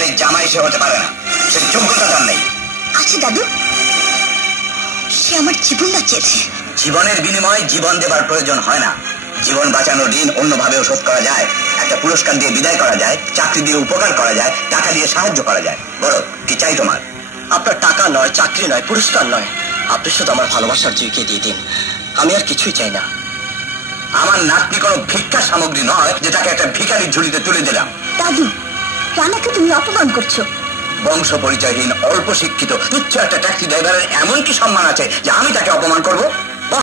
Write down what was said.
বাড়ির জামাই সে হতে পারে না, সে যোগ্যতা তার নেই। আচ্ছা দাদু, সে আমার জীবন বাঁচিয়েছে। জীবনের বিনিময়ে জীবন দেবার প্রয়োজন হয় না। জীবন বাঁচানোর ঋণ অন্যভাবেও শোধ করা যায়। একটা পুরস্কার দিয়ে বিদায় করা যায়, চাকরি দিয়ে উপকার করা যায়, টাকা দিয়ে সাহায্য করা যায়। বলো কি চাই তোমার? আপনার টাকা নয়, চাকরি নয়, পুরস্কার নয়, আপনি শুধু আমার ভালোবাসার জুইকে দিয়ে দিন, আমি আর কিছুই চাই না। আমার নাতনি কোনো ভিক্ষা সামগ্রী নয় যে তাকে একটা ভিখারির ঝুলিতে তুলে দিলাম। দাদু, রানাকে তুমি অপমান করছো। বংশ পরিচয়হীন, অল্প শিক্ষিত, তুচ্ছ একটা ট্যাক্সি ড্রাইভারের এমন কি সম্মান আছে যে আমি তাকে অপমান করব?